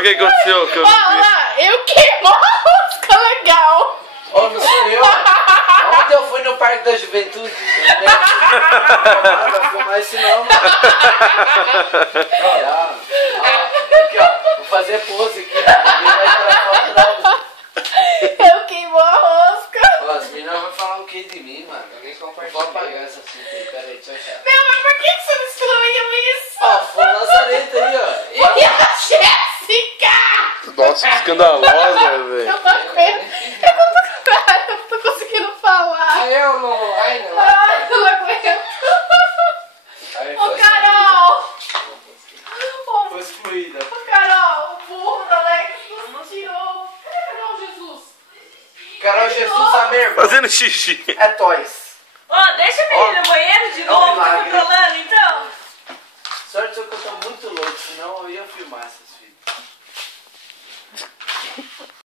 O que aconteceu? Que eu não vi. Olha lá, eu queimo a rosca legal. Ó, não sou eu. Ontem eu fui no Parque da Juventude. Não vai filmar isso não, mano. Aqui, ó. Vou fazer pose aqui. Ninguém vai tirar foto não. Eu queimo a rosca. Ó, as meninas vão falar o que de mim, mano? Eu nem compartilho. Vou apagar essa fita aí. Pera aí, deixa eu achar. Meu, mas por que você destruiu isso? Ó, foi o Lazarento aí, ó. E a Jéssica? Nossa, que escandalosa, Eu velho. não aguento. Eu não tô conseguindo falar. Ah, eu no online lá. Ai, eu não aguento. Aí Ô, foi Carol. Foi excluída. Ô, Carol, o burro do Alex nos tirou. Cadê Carol Jesus? Carol Jesus, a minha irmã. Fazendo xixi. É Toys. Ó, deixa eu ir no banheiro de novo, tá milagre. controlando então? Sorte que eu tô muito louco, senão eu ia filmar essas